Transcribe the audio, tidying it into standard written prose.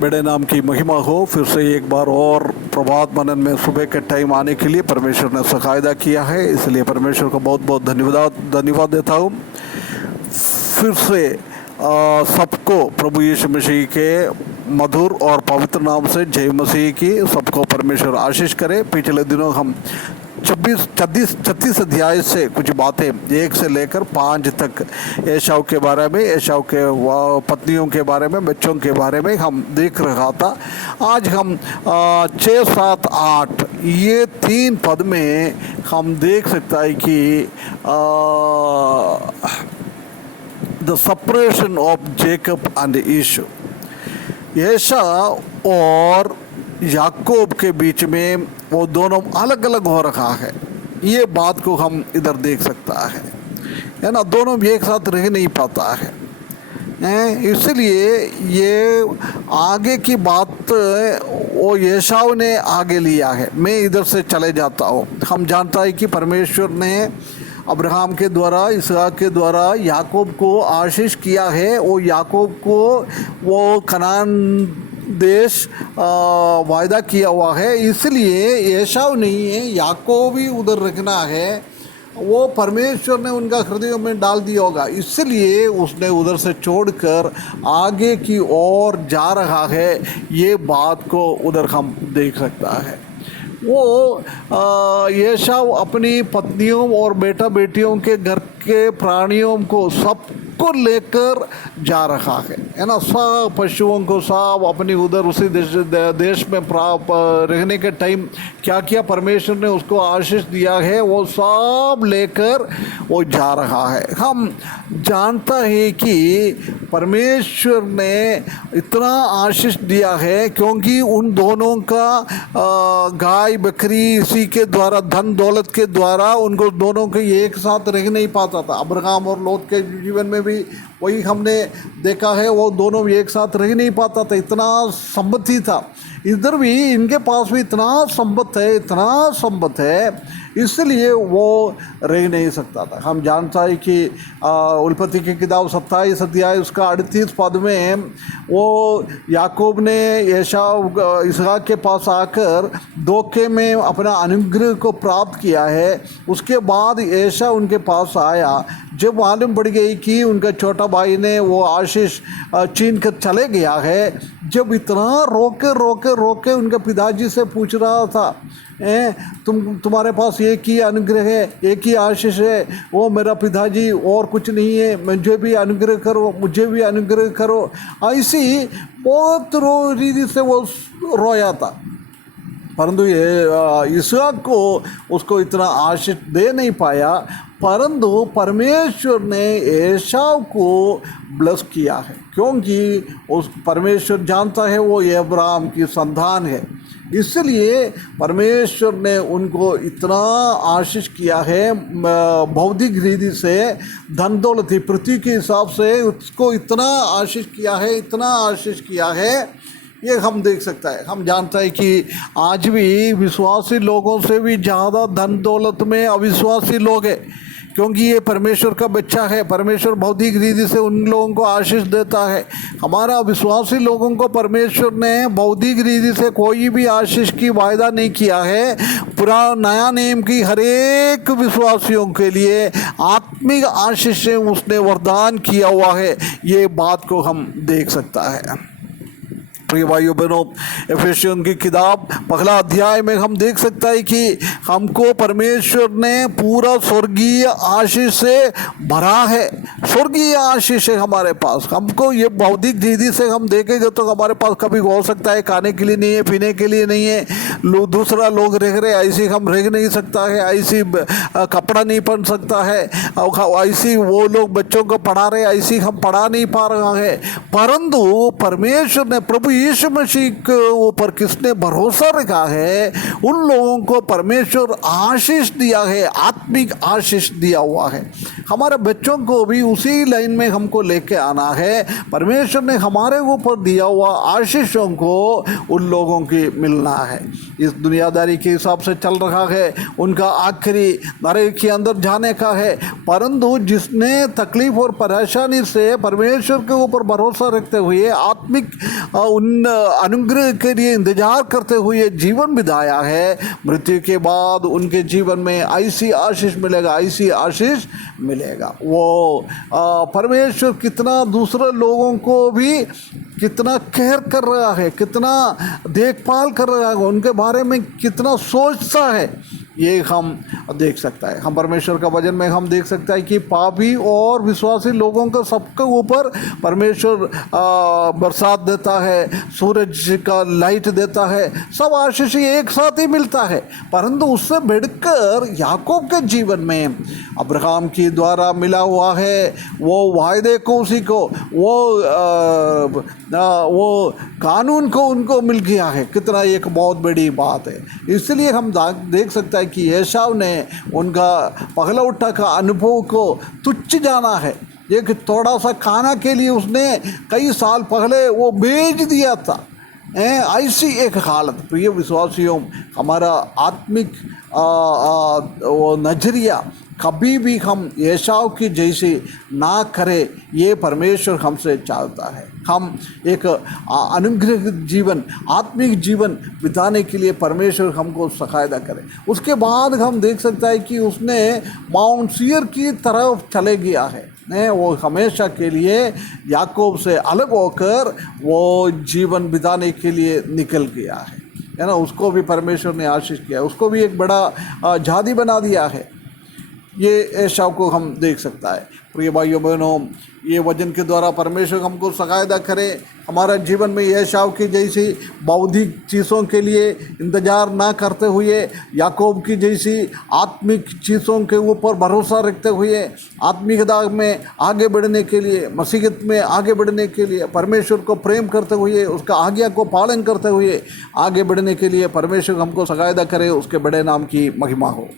बड़े नाम की महिमा हो। फिर से एक बार और प्रभात मनन में सुबह के टाइम आने के लिए परमेश्वर ने सकायदा किया है, इसलिए परमेश्वर को बहुत बहुत धन्यवाद देता हूँ। फिर से सबको प्रभु यीशु मसीह के मधुर और पवित्र नाम से जय मसीह की। सबको परमेश्वर आशीष करे। पिछले दिनों हम 36 अध्याय से कुछ बातें 1 से लेकर 5 तक एसाव के बारे में, एसाव के पत्नियों के बारे में, बच्चों के बारे में हम देख रहा था। आज हम 6, 7, 8 ये 3 पद में हम देख सकता है कि the separation of Jacob and Esau, Esau और याकूब के बीच में वो दोनों अलग अलग हो रखा है। ये बात को हम इधर देख सकता है ना। दोनों भी एक साथ रह नहीं पाता है, इसलिए ये आगे की बात वो एसाव ने आगे लिया है। मैं इधर से चले जाता हूँ। हम जानता है कि परमेश्वर ने अब्राहम के द्वारा, इसहाक के द्वारा याकूब को आशीष किया है। वो याकूब को वो कनान देश वायदा किया हुआ है, इसलिए एसाव नहीं है, याकूब ही उधर रखना है। वो परमेश्वर ने उनका हृदय में डाल दिया होगा, इसलिए उसने उधर से छोड़कर आगे की ओर जा रहा है। ये बात को उधर हम देख सकता है। वो एसाव अपनी पत्नियों और बेटा बेटियों के घर के प्राणियों को सबको लेकर जा रहा है ना। सब पशुओं को सब अपनी उधर उसी देश में रहने के टाइम क्या क्या परमेश्वर ने उसको आशीष दिया है वो सब लेकर वो जा रहा है। हम जानता है कि परमेश्वर ने इतना आशीष दिया है क्योंकि उन दोनों का गाय बकरी इसी के द्वारा, धन दौलत के द्वारा उनको दोनों के एक साथ रह नहीं पाता था। अब्राहम और लोत के जीवन में भी वही हमने देखा है, वो दोनों एक साथ रह नहीं पाता था, इतना संपत्ति था। इधर भी इनके पास भी इतना संपत्ति है, इसलिए वो रह नहीं सकता था। हम जानता है कि उत्पत्ति की किताब 27 अध्याय उसका 38 पद में वो याकूब ने एसाव इसहाक के पास आकर धोखे में अपना अनुग्रह को प्राप्त किया है। उसके बाद एसाव उनके पास आया जब मालूम पड़ गई कि उनका छोटा भाई ने वो आशीष छीन कर चले गया है। जब इतना रोके उनके पिताजी से पूछ रहा था, तुम्हारे पास एक ही अनुग्रह है, एक ही आशीष है, वो मेरा पिताजी, और कुछ नहीं है, मुझे भी अनुग्रह करो। ऐसी बहुत रीति से वो रोया था, परंतु ये इसहाक को उसको इतना आशीष दे नहीं पाया। परंतु परमेश्वर ने एसाव को ब्लेस किया है क्योंकि उस परमेश्वर जानता है वो अब्राहम की संतान है, इसलिए परमेश्वर ने उनको इतना आशीष किया है। भौतिक रीति से, धन दौलत, पृथ्वी के हिसाब से उसको इतना आशीष किया है, ये हम देख सकता है। हम जानता है कि आज भी विश्वासी लोगों से भी ज़्यादा धन दौलत में अविश्वासी लोग हैं, क्योंकि ये परमेश्वर का बच्चा है। परमेश्वर भौतिक रीति से उन लोगों को आशीष देता है। हमारा विश्वासी लोगों को परमेश्वर ने भौतिक रीति से कोई भी आशीष की वायदा नहीं किया है। पूरा नया नियम की हर एक विश्वासियों के लिए आत्मिक आशीष से उसने वरदान किया हुआ है। ये बात को हम देख सकता है। प्रिय भाइयों बहनों, एफेसियों की किताब 1 अध्याय में हम देख सकता है कि हमको परमेश्वर ने पूरा स्वर्गीय आशीष से भरा है। स्वर्गीय आशीष है हमारे पास। हमको ये भौतिक रीति से हम देखेंगे तो हमारे पास कभी हो सकता है खाने के लिए नहीं है, पीने के लिए नहीं है, दूसरा लोग रह रहे, ऐसे हम रह नहीं सकता है, ऐसी कपड़ा नहीं पहन सकता है, ऐसी वो लोग बच्चों को पढ़ा रहे, ऐसी हम पढ़ा नहीं पा रहा है। परंतु परमेश्वर ने, प्रभु यीशु मसीह के ऊपर किसने भरोसा रखा है, उन लोगों को परमेश्वर आशीष दिया है, आत्मिक आशीष दिया हुआ है। हमारे बच्चों को भी उसी लाइन में हमको लेके आना है। परमेश्वर ने हमारे ऊपर दिया हुआ आशीषों को उन लोगों की मिलना है। इस दुनियादारी के हिसाब से चल रहा है, उनका आखिरी नरक के अंदर जाने का है। परंतु जिसने तकलीफ और परेशानी से परमेश्वर के ऊपर भरोसा रखते हुए आत्मिक उन अनुग्रह के लिए इंतजार करते हुए जीवन बिताया है, मृत्यु के बाद उनके जीवन में ऐसी आशीष मिलेगा, ऐसी आशीष मिलेगा। वो परमेश्वर कितना दूसरे लोगों को भी कितना केयर कर रहा है, कितना देखभाल कर रहा है, उनके बारे में कितना सोचता है, ये हम देख सकता है। हम परमेश्वर का वचन में हम देख सकता है कि पापी और विश्वासी लोगों का सबके ऊपर परमेश्वर बरसात देता है, सूरज का लाइट देता है, सब आशीष एक साथ ही मिलता है। परंतु उससे बढ़कर याकूब के जीवन में अब्राहम के द्वारा मिला हुआ है वो वायदे को, उसी को वो कानून को उनको मिल गया है, कितना एक बहुत बड़ी बात है। इसलिए हम देख सकते हैं कि एसाव ने उनका पगलौटा का अनुभव को तुच्छ जाना है। एक थोड़ा सा खाना के लिए उसने कई साल पहले वो बेच दिया था। ऐसी एक हालत, प्रिय विश्वासियों, हमारा आत्मिक वो नजरिया कभी भी हम एसाव की जैसे ना करें, ये परमेश्वर हमसे चाहता है। हम एक अनुग्रह जीवन, आत्मिक जीवन बिताने के लिए परमेश्वर हमको सहायता करें। उसके बाद हम देख सकता है कि उसने माउंट सीयर की तरफ चले गया है। वो हमेशा के लिए याकूब से अलग होकर वो जीवन बिताने के लिए निकल गया है ना। उसको भी परमेश्वर ने आशीष किया, उसको भी एक बड़ा जादी बना दिया है। ये एसाव को हम देख सकता है। प्रिय भाइयों बहनों, ये वचन के द्वारा परमेश्वर हमको सहायता करे हमारा जीवन में एसाव की जैसी बौद्धिक चीज़ों के लिए इंतजार ना करते हुए, याकूब की जैसी आत्मिक चीज़ों के ऊपर भरोसा रखते हुए, आत्मिकता में आगे बढ़ने के लिए, मसीहत में आगे बढ़ने के लिए, परमेश्वर को प्रेम करते हुए, उसका आज्ञा को पालन करते हुए आगे बढ़ने के लिए परमेश्वर हमको सहायता करे। उसके बड़े नाम की महिमा हो।